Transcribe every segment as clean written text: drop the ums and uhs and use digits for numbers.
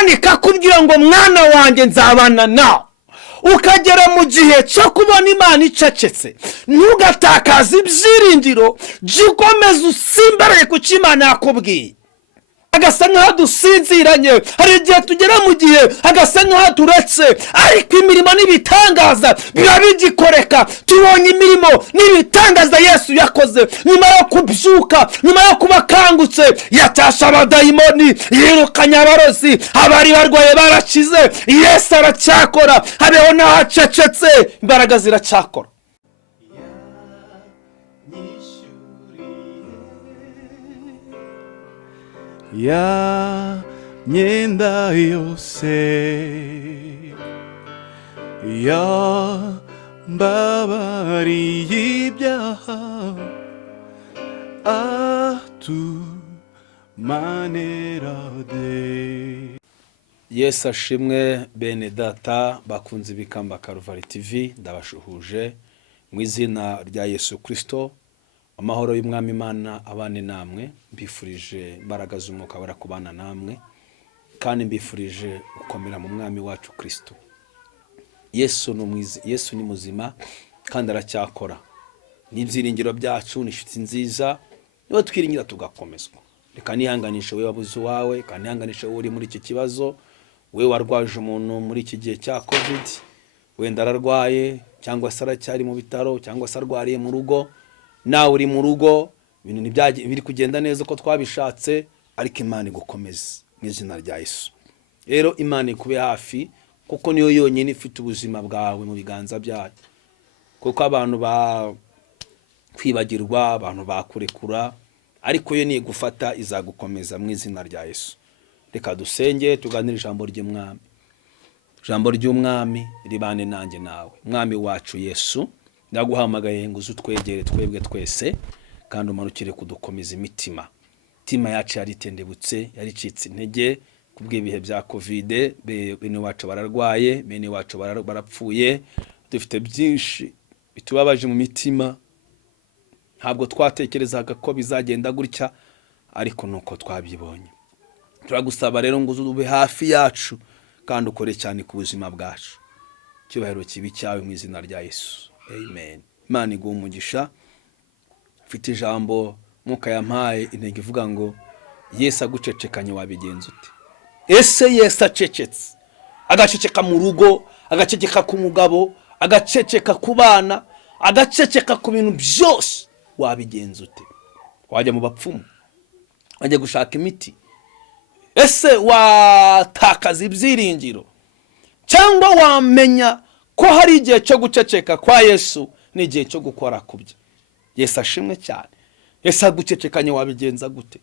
Imana ikakubwira ngo mwana wanjye nzabana nawe, ukagera mu gihe cyo kubona Imana icecetse, ntugatakaze ibyiringiro, gikomeza usimbaraye ku cyo Imana yakubwiye. Agasa nkaho dusinziranye, hari igihe tugera mu gihe agasa nkaho turetse, ariko imirimo n'ibitangaza biba bigikoreka. Tubonye imirimo n'ibitangaza Yesu yakoze nyuma yo kubyuka, nyuma yo kuba akangutse. Yatasha abadayimoni, yirukanye abarozi, abari barwaye barakize. Yesu aracyakora, habeho n'ahacecetse, imbaraga ziracyakora. Ya myenda yose ya mbabariye ibyaha atumanerade. Yesu ashimwe. Bene data bakunze ibikamba Karuvari TV, ndabashuhuje mu izina rya Yesu Kristo. Amahoro y'Umwami Imana abane namwe, mbifurije imbaraga z'umwuka wera kubana namwe, kandi mbifurije gukomera mu Mwami wacu Kristo. Yesu ni muzima kandi aracyakora. N'ibyiringiro byacu ni inshuti nziza, niba twiringira tugakomezwa. Reka nihanganishe we wabuze wawe, kandi nihanganishe we uri muri iki kibazo, we warwaje umuntu muri iki gihe cya COVID, wenda ararwaye cyangwa se aracyari mu bitaro cyangwa se arwariye mu rugo. Nawe uri mu rugo, ibintu biri kugenda neza uko twabishatse, ariko Imana igukomeze mu izina rya Yesu. Rero Imana ikube hafi, kuko niyo yonyine ifite ubuzima bwawe mu biganza byayo. Kuko abantu bakwibagirwa, abantu bakurekura, ariko yo niye gufata izagukomeza mu izina rya Yesu. Reka dusenge tuganire ijambo ry'Umwami. Ijambo ry'Umwami ribane nanjye nawe. Mwami wacu Yesu, ndaguhamagaye ngo uzutwegere twebwe twese, kandi umanukire kudukomeza imitima. Imitima yacu yaritendebutse, yaricitse intege kubw'ibihe bya COVID. Bene wacu bararwaye, bene wacu barapfuye, dufite byinshi bitubabaje mu mitima. Ntabwo twatekerezaga ko bizagenda gutya, ariko nuko twabyibonye. Turagusaba rero ngo uzube hafi yacu, kandi ukore cyane ku buzima bwacu. Cyubahiro kibi cyawe mu izina rya Yesu. Amen. Imana iguha umugisha. Mfite ijambo mwuka yampaye intege ivuga ngo Yesu agucecekanye wabigenza ute? Ese Yesu acecetse, agaceceka mu rugo, agaceceka ku mugabo, agaceceka ku bana, agaceceka ku bintu byose, wabigenza ute? Wajya mu bapfumu, wajya gushaka imiti? Ese watakaza ibyiringiro, cyangwa wamenya ko hari igihe cyo guceceka kwa Yesu n'igihe cyo gukora kubye? Yesu ashimwe cyane. Yesu agucecekanye wabigenza gute?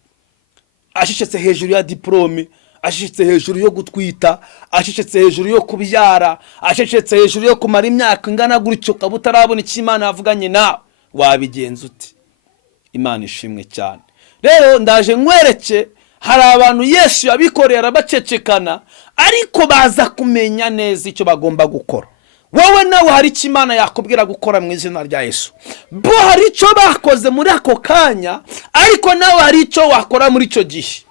Ashishetse hejuru ya diplome, ashishetse hejuru yo gutwita, ashishetse hejuru yo kubyara, ashishetse hejuru yo kumara imyaka ingana gutyo kabutarabona icyo Imana yavuganye nawe, wabigenza ute? Imana ishimwe cyane. Rero ndaje nkwereke, hari abantu Yesu yabikorera bacecekana, ariko baza kumenya neza icyo bagomba gukora. Wowe nawe hari icyo Imana yakubwira gukora mu izina rya Yesu. Bo hari icyo bakoze muri ako kanya, ariko nawe hari icyo wakora muri icyo gihe.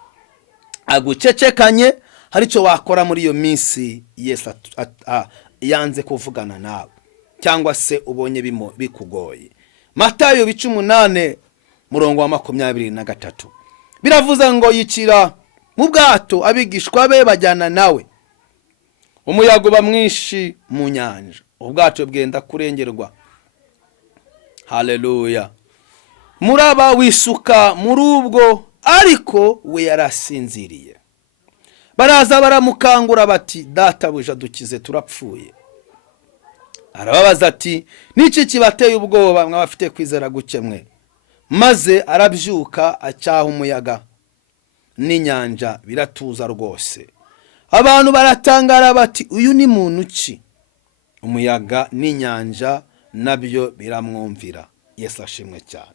Agucecekanye, hari icyo wakora muri iyo minsi Yesu yanze kuvugana nawe, cyangwa se ubonye bikugoye. Matayo 8:23 biravuze ngo yicira mu bwato abigishwa be bajyana nawe. Umuyaga uba mwinshi mu nyanja, ubwato bwenda kurengerwa. Haleluya. Muraba wisuka muri ubwo, ariko we yarasinziriye. Baraza baramukangura bati, databuja dukize turapfuye. Arababaza ati, niki kibateye ubwoba mwabafite kwizera guke mwe? Maze arabyuka acyaha umuyaga n'inyanja, biratuza rwose. Abantu baratangara bati, uyu ni muntu ki? Umuyaga n'inyanja nabyo biramwumvira. Yesu ashimwe cyane.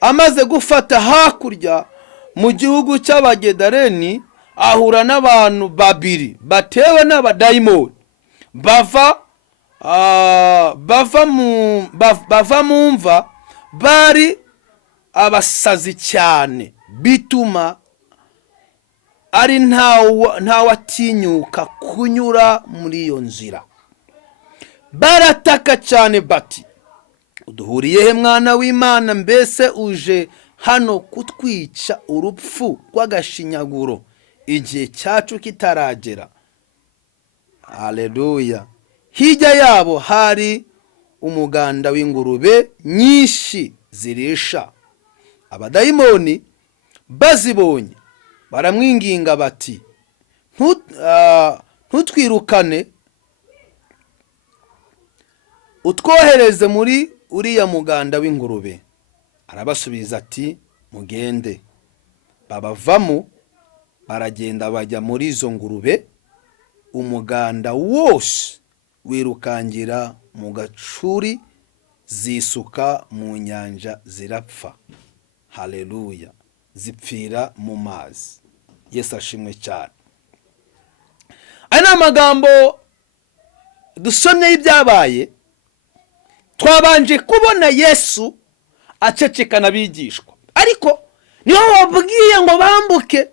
Amaze gufata hakurya mu gihugu cy'abagedareni, ahura n'abantu babiri batewe n'abadayimoni, bava mu mva, bari abasazi cyane, bituma ari ntawatinyuka kunyura muri iyo nzira. Barataka cyane bati, uduhuriye he mwana w'Imana? Mbese uje hano kutwica urupfu rw'agashinyaguro igihe cyacu kitaragera? Haleluya. Hirya yabo hari umuganda w'ingurube nyinshi zirisha. Abadayimoni bazibonye baramwinginga bati, ntutwirukane, utwohereze muri uriya muganda w'ingurube. Arabasubiza ati, mugende. Babavamo baragenda bajya muri izo ngurube, umuganda wose wirukangira mu gacuri, zisuka mu nyanja zirapfa. Haleluya. Zipfira mu mazi. Yesu ashimwe cyane. Aya ni amagambo dusomye y'ibyabaye. Twabanje kubona Yesu acecekana abigishwa, ariko niho wabwiye ngo bambuke.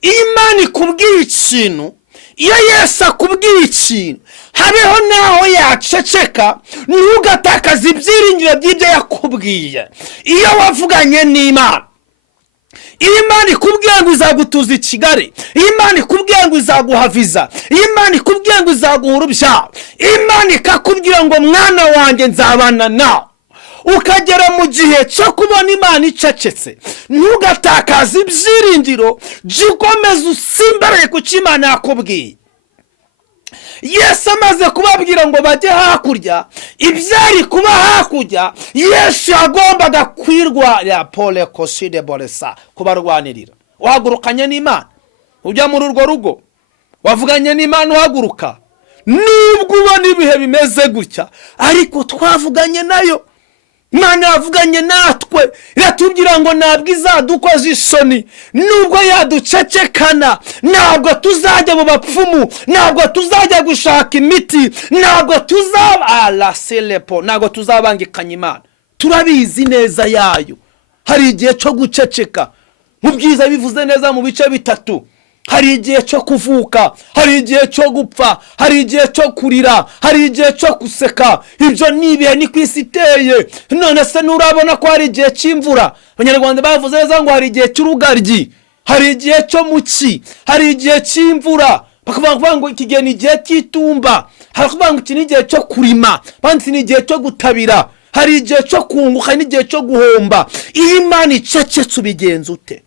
Imana ikubwiye ikintu, iyo Yesu akubwiye ikintu, habeho naho yaceceka, ntugatakaze ibyiringiro by'ibyo yakubwiye. Iyo wavuganye n'Imana, Imana ikubwiye ngo izagutuza i Kigali, Imana ikubwiye ngo izaguha viza, Imana ikubwiye ngo izaguha urubyaro, Imana ikakubwira ngo mwana wanjye nzabana nawe, ukagera mu gihe cyo kubona Imana icecetse, ntugatakaze ibyiringiro, jya ukomeza usimbaraye ku cyo Imana yakubwiye. Yesu amaze kubabwira ngo bajye hakurya, ibyari kuba hakurya Yesu yagombaga kwirwanya pole koside boresa, kubarwanirira. Uhagurukanye n'Imana, ujya muri urwo rugo, wavuganye n'Imana uhaguruka. Nubwo ubona ibihe bimeze gutya, ariko twavuganye nayo. Imana yavuganye natwe, iratubwira ngo ntabwo izadukoza isoni, nubwo yaducecekana, ntabwo tuzajya mu bapfumu, ntabwo tuzajya gushaka imiti, ntabwo ntabwo tuzabangikanya Imana. Turabizi neza yayo. Hari igihe cyo guceceka, mu byiza bivuze neza mu bice bitatu. Hari igihe cyo kuvuka, hari igihe cyo gupfa, hari igihe cyo kurira, hari igihe cyo guseka. Ibyo ni ibihe ni ku isi iteye. None se nurabona ko hari igihe cy'imvura? Abanyarwanda bavuze neza ngo hari igihe cy'urugaryi, hari igihe cyo muki, hari igihe cy'imvura. Bakavuga ngo iki gihe ni igihe cy'itumba, hari kuvuga ngo iki ni igihe cyo kurima, kandi ni igihe cyo gutabira, hari igihe cyo kunguka n'igihe cyo guhomba. Iyo Imana icecetse ubigenza ute?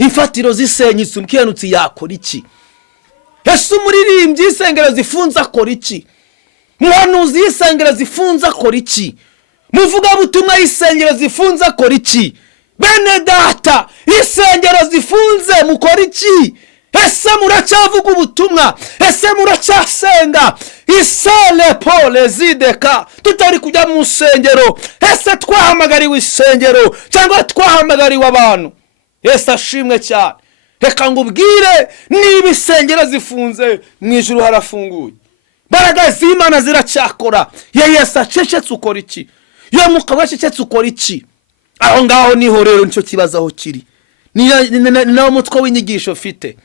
Imfatiro zisenyitse, umukiranutsi yakora iki? Ese umuririmbyi isengero zifunze akora iki? Muhanuzi y'isengero zifunze akora iki? Muvugabutumwa y'isengero zifunze akora iki? Bene data, isengero zifunze mukora iki? Ese muracyavuga ubutumwa? Ese muracyasenga? Isale pole zideka tutari kujya mu nsengero. Ese twahamagariwe isengero cyangwa twahamagariwe abantu? Yesu ashimwe cyane. Reka ngubwire, niba isengero zifunze, mu ijuru harafunguye. Imbaraga z'Imana ziracyakora. Ya Yesu acecetse ukora iki? Yo mukaba acecetse ukora iki? Aho ngaho niho rero nicyo kibazo aho kiri. Nawo mutwe w'inyigisho ufite.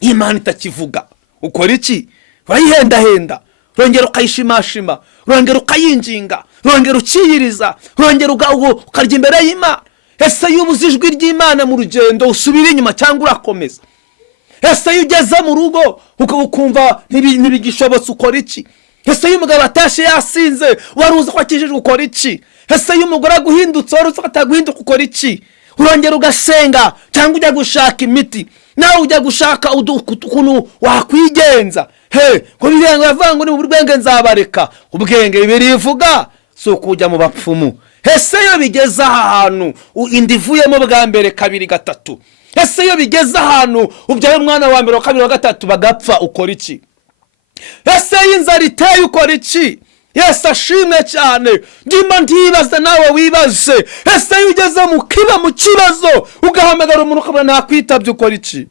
Imana itakivuga, ukora iki? Urayihenda, urongera ukayishimashima, urongera ukayinginga, urongera ukiyiriza, urongera ukarya imbere y'Imana. Ese iyo ubuze ijwi ry'Imana mu rugendo, usubira inyuma cyangwa urakomeza? Ese iyo ugeze mu rugo ukumva ntibigishobotse, ukora iki? Ese iyo umugabo atashe yasinze, wari uzi ko akijijwe, ukora iki? Ese iyo umugore aguhindutse, wari uzi ko ataguhinduka, ukora iki? Urongera ugasenga cyangwa ujya gushaka imiti? Nawe ujya gushaka ukuntu wakwigenza. Ngo birenga yavuga ngo ni ubwenge nzabareka. Ubwenge birivuga si ukujya mu bapfumu. Ese iyo bigeze ahantu inda ivuyemo bwa mbere kabiri gatatu, ese iyo bigeze ahantu ubyaye umwana wa mbere wa kabiri wa gatatu bagapfa, ukora iki? Ese y'inzara iteye, ukora iki? Yesu ashimwe cyane. Ndimo ndibaza nawe wibaze. Ese iyo ugeze mu kibazo ugahamagara umuntu ukabona ntakwitabye, ukora iki?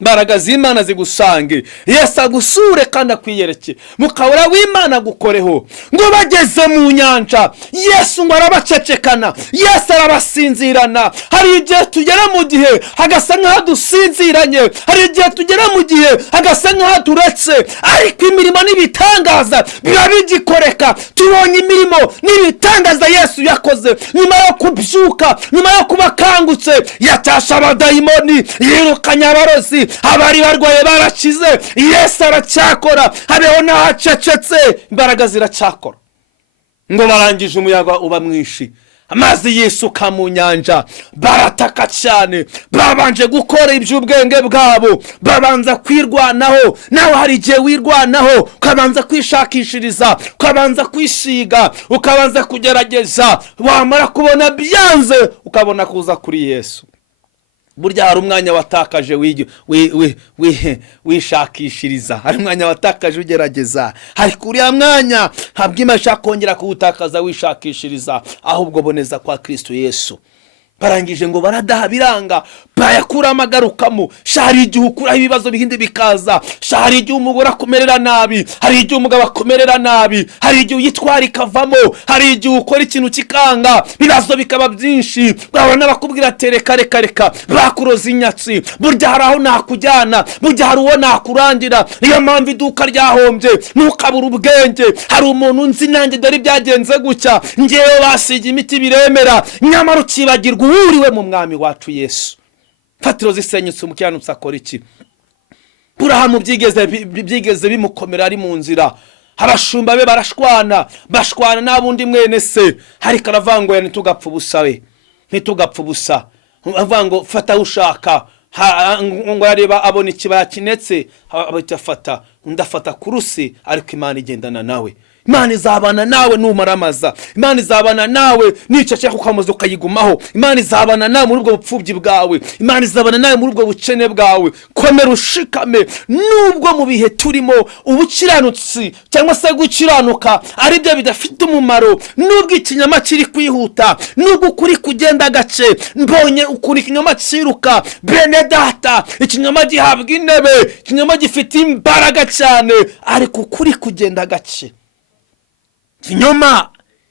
Imbaraga z'Imana zigusange, Yesu agusure kandi akwiyereke, mukabura w'Imana gukoreho. Ngo bageze mu nyanja, Yesu ngo arabacecekana, Yesu arabasinzirana. Hari igihe tugera mu gihe hagasa nk'aho dusinziranye, hari igihe tugera mu gihe hagasa nk'aho turetse, ariko imirimo n'ibitangaza biba bigikoreka. Tubonye imirimo n'ibitangaza Yesu yakoze nyuma yo kubyuka, nyuma yo kuba akangutse. Yatasha abadayimoni, yirukanye abarozi, abari barwaye barakize. Yesu aracyakora, habeho n'ahacecetse, imbaraga ziracyakora. Ngo barangije umuyaga uba mwinshi, amazi yisuka mu nyanja, barataka cyane, babanje gukora iby'ubwenge bwabo, babanza kwirwanaho. Nawe hari igihe wirwanaho, ukabanza kwishakishiriza, ukabanza kwisiga, ukabanza kugerageza, wamara kubona byanze ukabona kuza kuri Yesu. Burya hari umwanya watakaje wishakishiriza, hari umwanya watakaje ugerageza, hari kuriya mwanya ntabwo Imana ishaka kongera kuwutakaza wishakishiriza, ahubwo boneza kwa Kristo Yesu. Barangije ngo baradaha biranga, bayakura amagarukamo. Shari igihe ukuraho ibibazo bihindi bikaza, shari igihe umugore akumerera nabi, hari igihe umugabo akumerera nabi, hari igihe uyitwara ikavamo, hari igihe ukora ikintu kikanga, ibibazo bikaba byinshi. Babona bakubwira tereka reka reka, bakuroza inyatsi. Burya hari aho nakujyana, burya hari uwo nakurangira, niyo mpamvu iduka ryahombye ntukabura ubwenge. Hari umuntu nzi nanjye dore byagenze gutya, ngewe basiga imiti biremera, nyamara ukibagirwa uriwe mu mwami wacu Yesu. Fatiro zisenyutse, umukiranutsi akora iki? Burahamu byigeze bimukomera ari mu nzira, abashumba be barashwana, bashwana n'abundi mwene se, ariko aravangoye ntitugapfa ubusa we, ntitugapfa ubusa. Avango fata ushaka, ngo areba abona ikibaya kinetse, abitafata undafata kurusi, ariko Imana igendana nawe. Imana izabana nawe numaramaza, Imana izabana nawe niceceka ukamuza ukayigumaho, Imana izabana nawe muri ubwo bupfubyi bwawe, Imana izabana nawe muri ubwo bukene bwawe. Komera ushikame, nubwo mu bihe turimo ubukiranutsi cyangwa se gukiranuka ari byo bidafite umumaro, nubwo ikinyama kiri kwihuta, nubwo ukuri kugenda gace, mbonye ukuri ikinyama kiruka. Bene data, ikinyama gihabwa intebe, ikinyama gifite imbaraga cyane, ariko ukuri kugenda gace. Kinyoma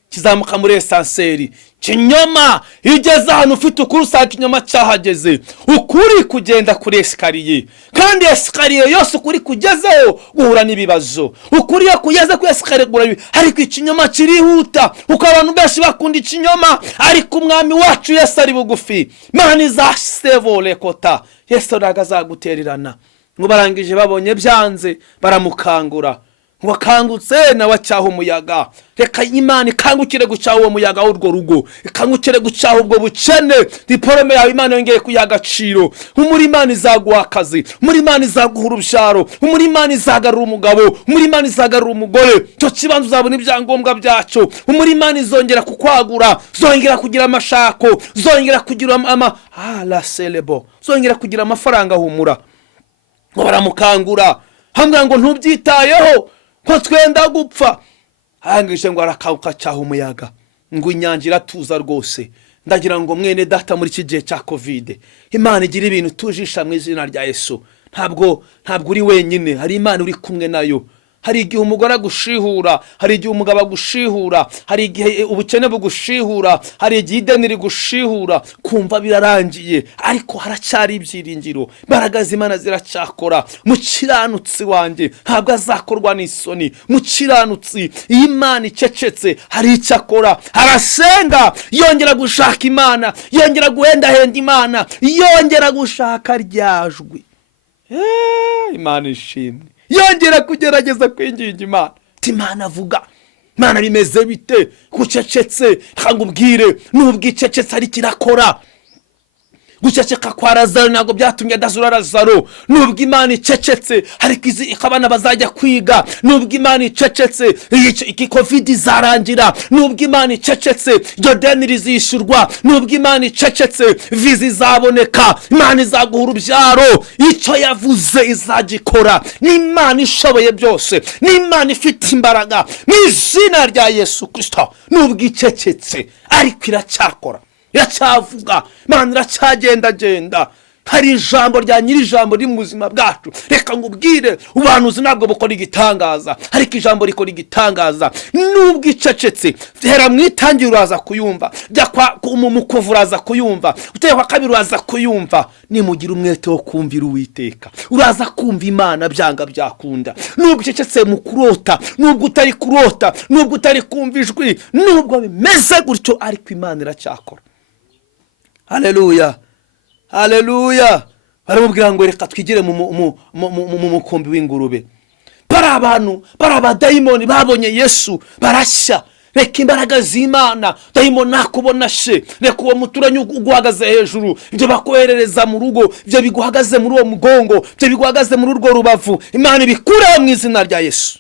kizamuka muri esanseri, kinyoma igeze ahantu ufite ukuri usanga kinyoma cyahageze. Ukuri kugenda kuri esikariye, kandi esikariye yose ukuri kugezeho guhura n'ibibazo. Ukuri kugeze ku esikariye, ariko ikinyoma kirihuta, uko abantu benshi bakunda ikinyoma, ariko umwami wacu Yesu ari bugufi. Imana izasevole kota, Yesu nagazagutererana. Ngo barangije babonye byanze, baramukangura. Ngo kangutse nawe cyaho umuyaga. Reka Imana ikangukire gucaho uwo muyaga w'urwo rugo, ikangukire gucaho ubwo bukene. Diporome yawe Imana yongeye kuyiha agaciro. Muri Imana izaguha akazi, muri Imana izaguha urubyaro, muri Imana izagarura umugabo, muri Imana izagarura umugore. Cyo kibanza uzabona ibyangombwa byacyo, muri Imana izongera kukwagura, zongera kugira amashako, zongera kugira la celebo, zongera kugira amafaranga humura. Ngo baramukangura, hamwe ngo ntubyitayeho, ko twenda gupfa. Hangije ngo arakauka cyaho umuyaga, ngo inyanja iratuza rwose. Ndagira ngo mwene data muri iki gihe cya Covid, Imana igira ibintu tujisha mu izina rya Yesu. Ntabwo uri wenyine, hari Imana uri kumwe nayo. Hari igihe umugore agushihura, hari igihe umugabo agushihura, hari igihe ubukene bugushihura, hari igihe ideni rigushihura, kumva birarangiye, ariko haracyari ibyiringiro. Imbaraga z'Imana ziracyakora. Mukiranutsi wanjye ntabwo azakorwa n'isoni. Mukiranutsi, Imana icecetse hari icyo akora, arasenga, yongera gushaka Imana, yongera guhendahenda Imana, yongera gushaka ryajwi. Imana ishimwe, yongera kugerageza kwinginga Imana. Imana avuga, Imana bimeze bite? Gucecetse, nkangubwire, nubwo icecetse ari kirakora. Guceceka kwa Lazaro ntabwo byatumye adazura Lazaro. Nubwo Imana icecetse, ariko ikabana bazajya kwiga. Nubwo Imana icecetse, iki Covid izarangira. Nubwo Imana icecetse, iryo deni rizishyurwa. Nubwo Imana icecetse, viza izaboneka. Imana izaguha urubyaro. Icyo yavuze izagikora. Ni Imana ishoboye byose, ni Imana ifite imbaraga mu izina rya Yesu Kristo. Nubwo icecetse, ariko iracyakora, iracyavuga. Imana iracyagenda. hari ijambo rya nyiri ijambo riri mu buzima bwacu. Reka ngubwire, ubuhanuzi ntabwo bukora igitangaza, ariko ijambo rikora igitangaza. Nubwo icecetse, hera mu itangira uraza kuyumva, jya mu kuva uraza kuyumva, uteye kwa kabiri uraza kuyumva. Nimugira umwete wo kumvira Uwiteka, uraza kumva Imana byanga byakunda. Nubwo icecetse mu kurota, nubwo utari kurota, nubwo utari kumva ijwi, nubwo bimeze gutyo, ariko Imana iracyakora. Haleluya, haleluya. Baramubwira ngo reka twigire mu mukumbi w'ingurube. Bari abantu, bari abadayimoni babonye Yesu barashya. Reka imbaraga z'Imana, dayimoni nakubona she, reka uwo muturanyi uguhagaze hejuru, ibyo bakoherereza mu rugo, ibyo biguhagaze muri uwo mugongo, ibyo biguhagaze muri urwo rubavu, Imana ibikureho mu izina rya Yesu.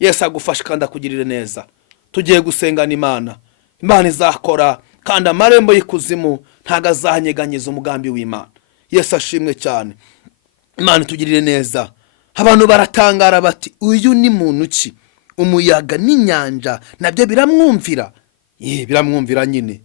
Yesu agufashe kandi akugirire neza. Tugiye gusengana Imana, Imana izakora kandi amarembo y'ikuzimu ntago azanyeganyeza umugambi w'Imana. Yesu ashimwe cyane. Imana itugirire neza. Abantu baratangara bati, uyu ni muntu ki? Umuyaga n'inyanja nabyo biramwumvira. Biramwumvira nyine.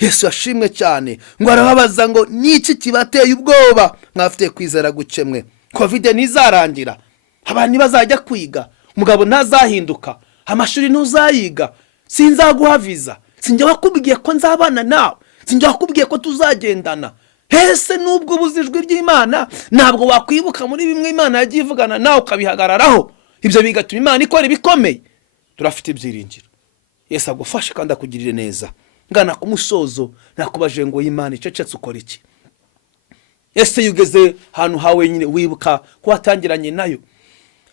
Yesu ashimwe cyane. Ngo arababaza ngo niki kibateye ubwoba? Mwafite kwizera gucemwe. Covid ntizarangira, abantu bazajya kwiga, umugabo ntazahinduka, amashuri ntuzayiga, sinzaguha visa, sinjye wakubwiye ko nzabana nawe, sinjye wakubwiye ko tuzagendana. Hese nubwo ubuzijwe ry'Imana, ntabwo wakwibuka muri bimwe Imana yagiye ivugana nawe ukabihagararaho. Ibyo bigatuma Imana ikora ibikomeye. Turafite ibyiringiro. Yesu agufashe kandi akugirire neza. Ngana ku musozo nakubaje ngo Imana icecetse ukora iki? Ese yugeze hanu hawe nyine wibuka ko watangiranye nayo?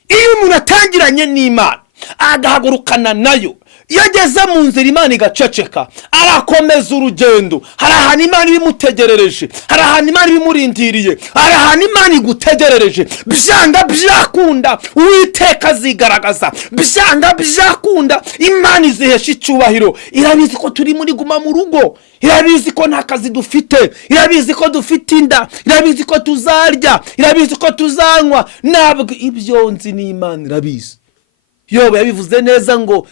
Iyo umuntu atangiranye n'Imana agahagurukana nayo, iyo ageze mu nzira Imana igaceceka, arakomeza urugendo. Hari ahantu Imana ibimutegerereje, hari ahantu Imana ibimurindiriye, hari ahantu Imana igutegerereje. Byanga byakunda Uwiteka azigaragaza, byanga byakunda Imana izihesha icyubahiro. Irabizi ko turi muri guma mu rugo, irabizi ko nta kazi dufite, irabizi ko dufite inda, irabizi ko tuzarya, irabizi ko tuzanywa. Ntabwo ibyo nzi n'Imana irabizi. Yoba yabivuze neza ngo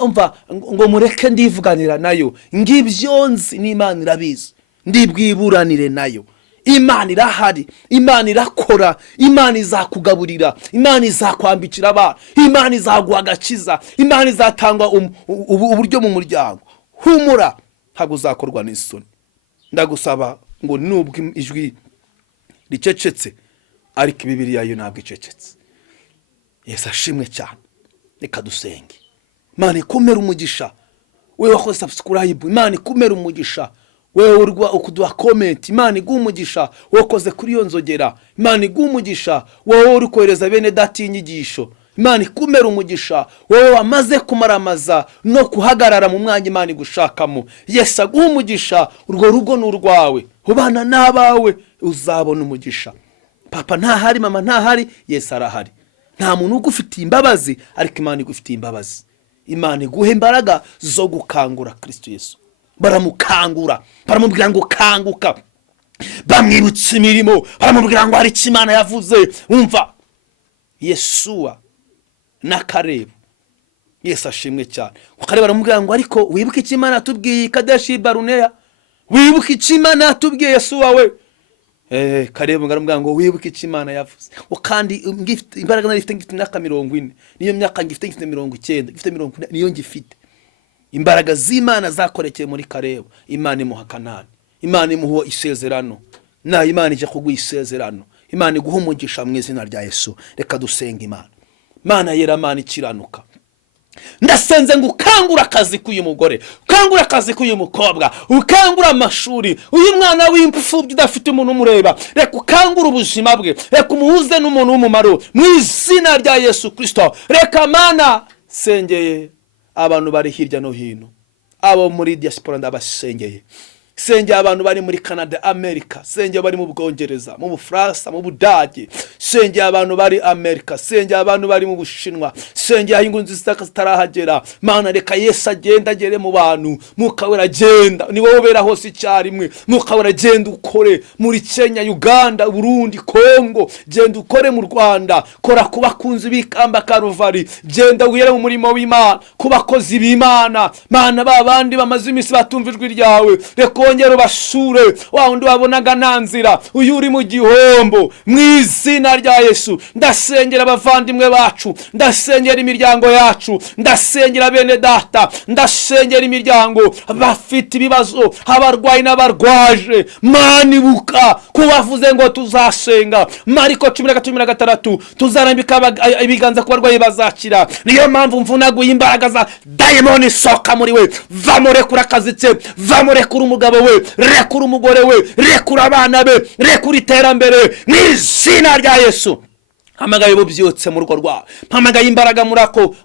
umva ngo mureke ndivuganira nayo. Ngibyo nzi n'Imana irabizi, ndibwiburanire nayo. Imana irahari, Imana irakora, Imana izakugaburira, Imana izakwambikira abana, Imana izaguha agakiza, Imana izatanga uburyo mu muryango. Humura, ntabwo uzakorwa n'isoni. Ndagusaba ngo nubwo ijwi ricecetse, ariko Bibiliya yo ntabwo icecetse. Yesu ashimwe cyane. Reka dusenge. Imana ikumere umugisha. Wewe wakoze subscribe, Imana ikumere umugisha. Wewe urwa ukuduha comment, Imana iguha umugisha. Wakoze kuri iyo nzogera, Imana iguha umugisha. Wowe uri kohereza bene data inyigisho, Imana ikumere umugisha. Wowe wamaze kumaramaza no kuhagarara mu mwanya Imana igushakamo, Yesu aguha umugisha. Urwo rugo n'urwawe, ubana n'abawe, uzabona umugisha. Papa ntahari, mama ntahari, Yesu arahari. Nta muntu ugufitiye imbabazi, ariko Imana igufitiye imbabazi. Imana iguhe imbaraga zo gukangura Kristo Yesu. Baramukangura, baramubwira ngo kanguka, bamwibutsa imirimo, baramubwira ngo hari icyo Imana yavuze. Umva, Yesuwa na Karebu. Yesu ashimwe cyane. Karebu baramubwira ngo ariko wibuke icyo Imana yatubwiye Kadeshi Baruneya, wibuke icyo Imana yatubwiye Yesuwa we. Karebu ngaramubwira ngo wibuke icyo Imana yavuze. Kandi imbaraga nari ifite ngifite imyaka 40, niyo myaka ngifite 90, ngifite 40, niyo ngifite. Imbaraga z'Imana zakorekeye muri Karebu. Imana imuha Kanani, Imana imuha isezerano. Na Imana ije kuguha isezerano. Imana iguha umugisha mu izina rya Yesu. Reka dusenga Imana. Mana yera, Mana ikiranuka, ndasenze ngo ukangura akazi k'uyu mugore, ukangura akazi k'uyu mukobwa, ukangura amashuri, uyu mwana w'imfubyi udafite umuntu umureba. Reka ukangura ubuzima bwe, reka umuhuze n'umuntu w'umumaro mu izina rya Yesu Kristo. Reka Mana, sengeye abantu bari hirya no hino, abo muri diaspora ndabasengeye. Sengeye abantu bari muri Canada, Amerika, sengeye bari mu Bwongereza, mu Bufaransa, mu Budage, sengeye abantu bari Amerika, sengeye abantu bari mu Bushinwa, sengeye aho ingunzi zitarahagera. Mana reka Yesu agenda agere mu bantu, Mwuka wera agenda, ni wowe ubera hose icyarimwe. Mwuka wera agenda ukore muri Kenya, Uganda, Burundi, Kongo, genda ukore mu Rwanda, kora ku bakunzi b'ikamba Karuvari, genda ugere mu murimo w'Imana, ku bakozi b'Imana. Mana babandi bamaze iminsi batumva ijwi ryawe, reka wongere ubasure wa wundi wabonaga nta nzira, uyu uri mu gihombo, mu izina rya Yesu ndasengera abavandimwe bacu, ndasengera imiryango yacu, ndasengera bene data, ndasengera imiryango bafite ibibazo, abarwayi n'abarwaje. Mana ibuka ko wavuze ngo tuzasenga, Mariko 10:16 tuzarambika ibiganza ku barwayi bazakira. Niyo mpamvu mvunaguye imbaraga za dayimoni, soka muri we, va murekura akazitse, va murekura umugabo we, rekura umugore we, rekura abana be, rekura iterambere mu izina rya Yesu. Hamagaye bubyutse mu rugo rwawe, hamagaye imbaraga murako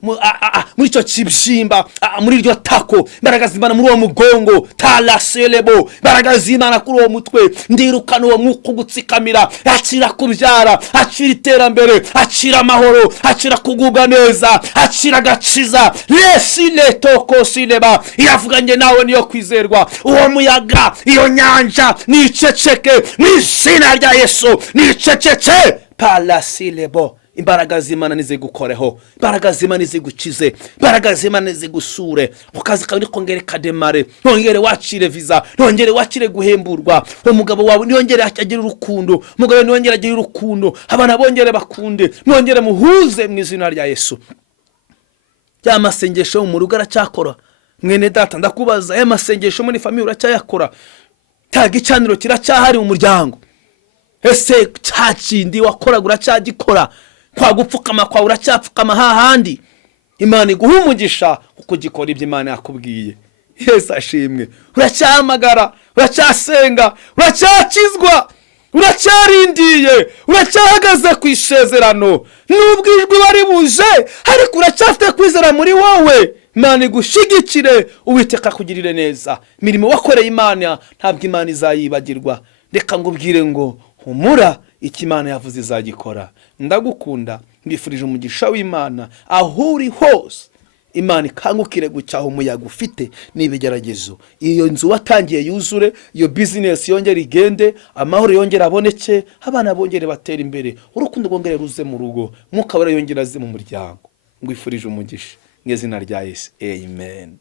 muri cyo kibyimba, muri ryo tako, imbaraga zimana muri uwo mugongo, talaselebo, imbaraga zimana kuri uwo mutwe. Ndirukana uwo mwuka gutsikamira, akira kubyara, akira iterambere, akira amahoro, akira kugubwa neza, akira gakiza. Lesile toko sileba, yavuganye nawe niyo kwizerwa. Uwo muyaga, iyo nyanja niceceke mu izina rya Yesu, niceceke. Palasilebo, imbaraga z'Imana nizigukoreho, imbaraga z'Imana nizigukize, imbaraga z'Imana nizigusure. Ukazi kawe nikongere kademare, nongere wacire visa, nongere wacire guhemburwa. Umugabo wawe nongere agira urukundo, umugabo nongere agira urukundo, abana bongere bakunde, nongere muhuze mu izina rya Yesu. Ya masengesho mu rugo aracyakora. Mwene data ndakubaza, ya masengesho muri family uracyayakora? Taga icaniro kiracyahari mu muryango. Ese cyakindi wakoraga uracyagikora? Kwa gupfukama kwa uracyapfukama hahandi? Imana iguha umugisha kuko gikora ibyo Imana yakubwiye. Yesu ashimwe. Uracyamagara, uracyasenga, uracyakizwa, uracyarindiye, uracyahagaze ku isezerano. Nubwo ijwi bari buje, ariko uracyafite kwizera muri wowe. Imana igushigikire, Uwiteka kugirire neza. Mirimo wakoreye Imana ntabwo Imana izayibagirwa. Reka ngubwire ngo humura, iki Imana yavuze izagikora. Ndagukunda, mbifurije umugisha w'Imana aho uri hose. Imana ikangukire gucyaha umuyaga ufite n'ibigeragezo. Iyo nzu watangiye yuzure, iyo business yongere igende, amahoro yongere aboneke, abana bongere batera imbere, urukundo rwongere ruze mu rugo, Mwuka Wera yongere aze mu muryango. Ngwifurije umugisha mu izina rya Yesu. Amen.